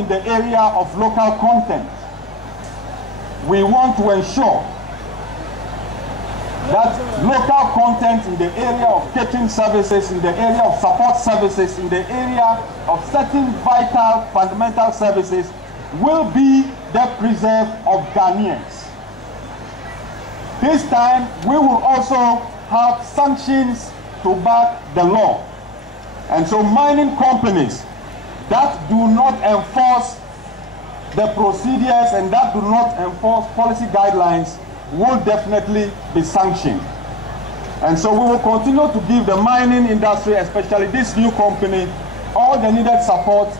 In the area of local content, we want to ensure that local content in the area of catering services, in the area of support services, in the area of certain vital fundamental services will be the preserve of Ghanaians. This time we will also have sanctions to back the law. And so mining companies that do not enforce the procedures and that do not enforce policy guidelines will definitely be sanctioned. And so we will continue to give the mining industry, especially this new company, all the needed support.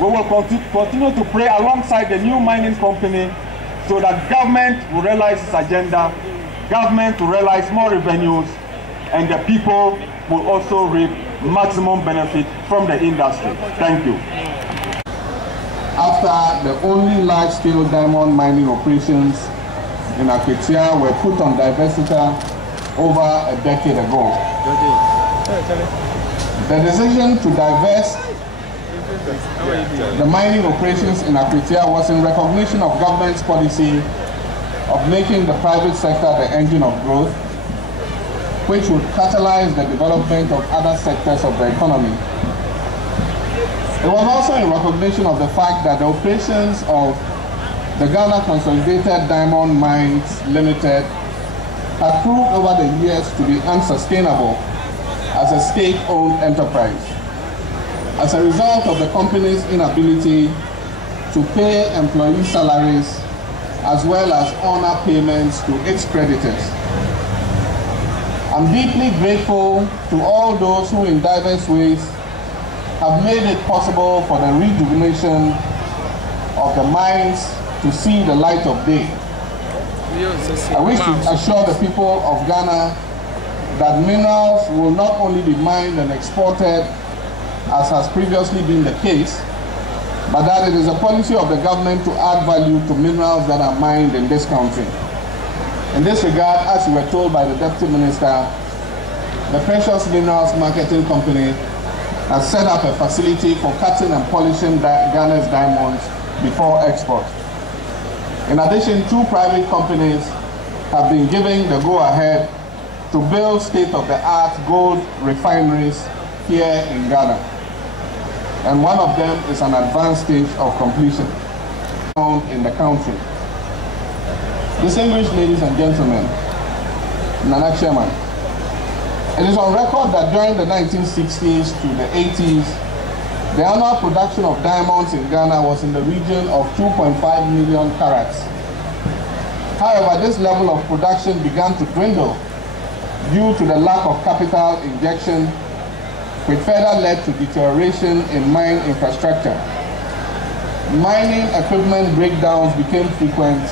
We will continue to pray alongside the new mining company so that government will realize its agenda, government will realize more revenues, and the people will also reap maximum benefit from the industry. Thank you. After the only large-scale diamond mining operations in Akwetia were put on divestiture over a decade ago, the decision to divest the mining operations in Akwetia was in recognition of government's policy of making the private sector the engine of growth, which would catalyze the development of other sectors of the economy. It was also in recognition of the fact that the operations of the Ghana Consolidated Diamond Mines Limited had proved over the years to be unsustainable as a state-owned enterprise, as a result of the company's inability to pay employee salaries as well as honor payments to its creditors. I'm deeply grateful to all those who in diverse ways have made it possible for the rejuvenation of the mines to see the light of day. I wish to assure the people of Ghana that minerals will not only be mined and exported as has previously been the case, but that it is a policy of the government to add value to minerals that are mined in this country. In this regard, as we were told by the Deputy Minister, the Precious Minerals Marketing Company has set up a facility for cutting and polishing Ghana's diamonds before export. In addition, 2 private companies have been given the go-ahead to build state-of-the-art gold refineries here in Ghana. And one of them is an advanced stage of completion in the country. Distinguished ladies and gentlemen, Nana Chairman, it is on record that during the 1960s to the 80s, the annual production of diamonds in Ghana was in the region of 2.5 million carats. However, this level of production began to dwindle due to the lack of capital injection, which further led to deterioration in mine infrastructure. Mining equipment breakdowns became frequent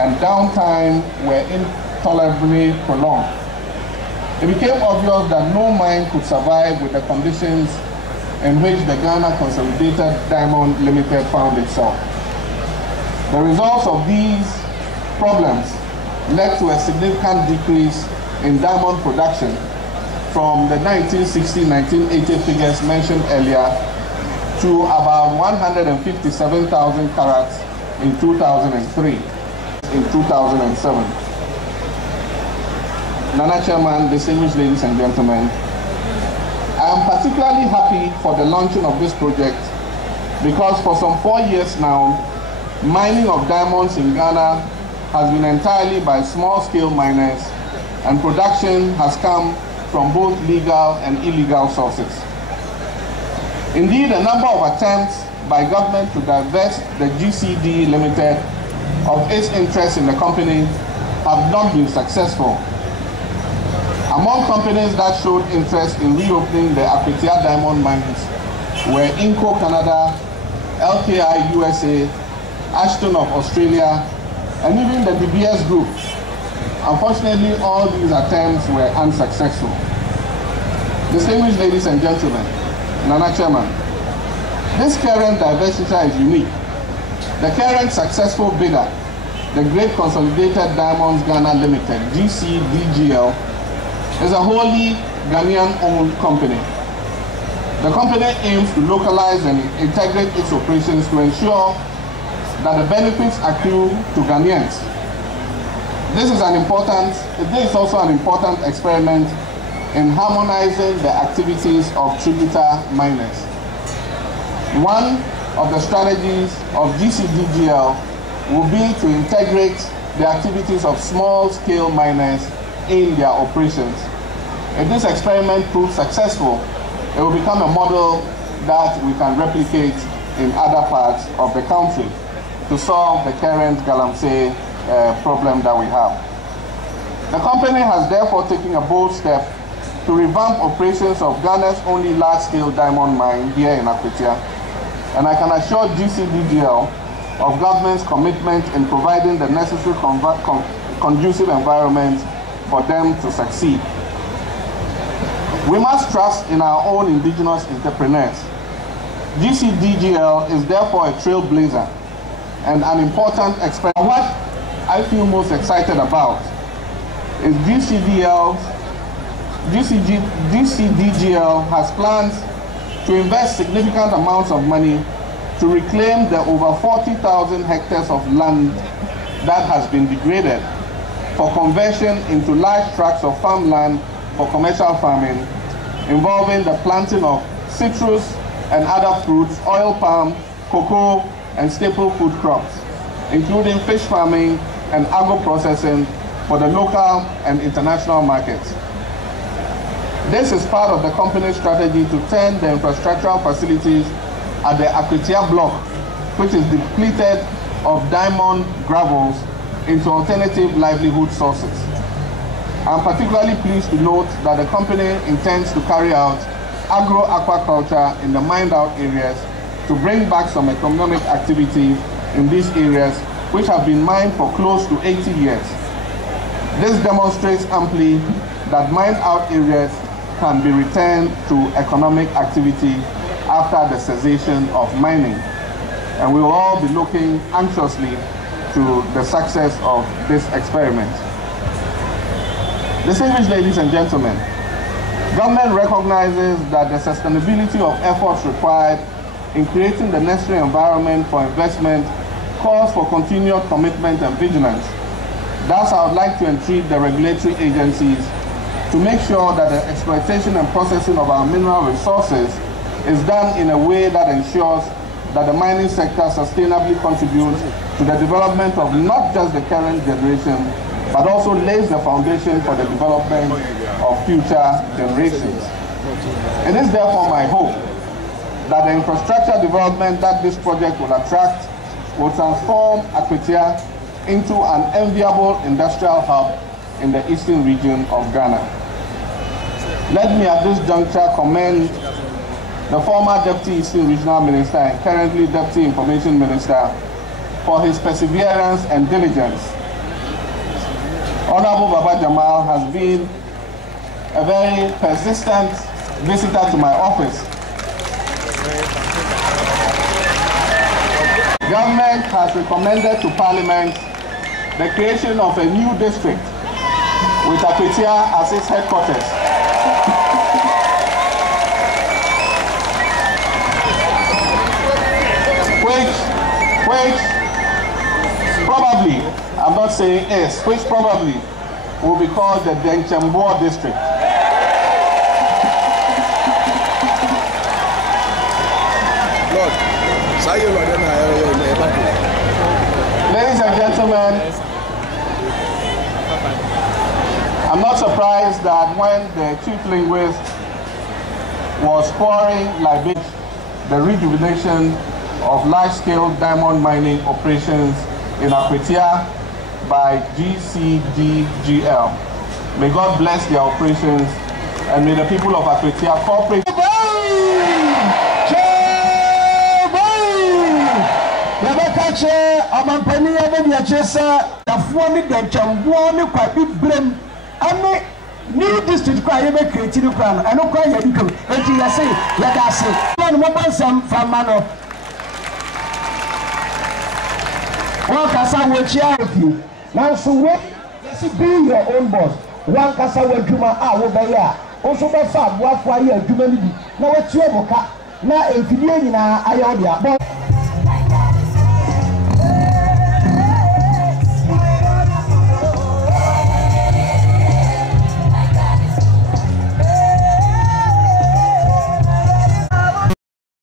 and downtime were intolerably prolonged. It became obvious that no mine could survive with the conditions in which the Ghana Consolidated Diamond Limited found itself. The results of these problems led to a significant decrease in diamond production from the 1960-1980 figures mentioned earlier to about 157,000 carats in 2003. In 2007. Nana Chairman, distinguished ladies and gentlemen, I am particularly happy for the launching of this project because for some 4 years now, mining of diamonds in Ghana has been entirely by small-scale miners, and production has come from both legal and illegal sources. Indeed, a number of attempts by government to divest the GCD Limited of its interest in the company have not been successful. Among companies that showed interest in reopening the Akwetia diamond mines were Inco Canada, LKI USA, Ashton of Australia, and even the DBS Group. Unfortunately, all these attempts were unsuccessful. Distinguished ladies and gentlemen, Nana Chairman, this current divestiture is unique. The current successful bidder, the Great Consolidated Diamonds Ghana Limited, GCD2, is a wholly Ghanaian-owned company. The company aims to localize and integrate its operations to ensure that the benefits accrue to Ghanaians. This is also an important experiment in harmonizing the activities of tributor miners. One of the strategies of GCD2 will be to integrate the activities of small-scale miners in their operations. If this experiment proves successful, it will become a model that we can replicate in other parts of the country to solve the current galamsey problem that we have. The company has therefore taken a bold step to revamp operations of Ghana's only large-scale diamond mine here in Akwetia, and I can assure GCD2 of government's commitment in providing the necessary conducive environment for them to succeed. We must trust in our own indigenous entrepreneurs. GCD2 is therefore a trailblazer and an important experiment. What I feel most excited about is GCD2 has plans to invest significant amounts of money to reclaim the over 40,000 hectares of land that has been degraded for conversion into large tracts of farmland for commercial farming, involving the planting of citrus and other fruits, oil palm, cocoa, and staple food crops, including fish farming and agro-processing for the local and international markets. This is part of the company's strategy to turn the infrastructural facilities at the Akwetia block, which is depleted of diamond gravels, into alternative livelihood sources. I'm particularly pleased to note that the company intends to carry out agro-aquaculture in the mined-out areas to bring back some economic activity in these areas, which have been mined for close to 80 years. This demonstrates amply that mined-out areas can be returned to economic activity after the cessation of mining. And we will all be looking anxiously to the success of this experiment. Distinguished ladies and gentlemen, government recognizes that the sustainability of efforts required in creating the necessary environment for investment calls for continued commitment and vigilance. Thus, I would like to entreat the regulatory agencies to make sure that the exploitation and processing of our mineral resources is done in a way that ensures that the mining sector sustainably contributes to the development of not just the current generation, but also lays the foundation for the development of future generations. It is therefore my hope that the infrastructure development that this project will attract will transform Akwetia into an enviable industrial hub in the eastern region of Ghana. Let me at this juncture commend the former Deputy Eastern Regional Minister and currently Deputy Information Minister for his perseverance and diligence. Honorable Baba Jamal has been a very persistent visitor to my office. Government has recommended to Parliament the creation of a new district with Akwetia as its headquarters. Which probably, I'm not saying is, which probably will be called the Denchamboa district. Ladies and gentlemen, I'm not surprised that when the chief linguist was pouring libation, the rejuvenation of large-scale diamond mining operations in Akwetia by GCD2. May God bless their operations, and may the people of Akwetia cooperate. New district kwa yebe creative plan eno kwa yediko enti yase yadase plan mo bansam famano one kasa wo chia ofi now so we yase be your own boss one kasa wo adwuma a wo be ya o so be fa aboafo aye adwuma ni bi na watua mo ka na mfidie nyinaa ayɛ ɔde abɔ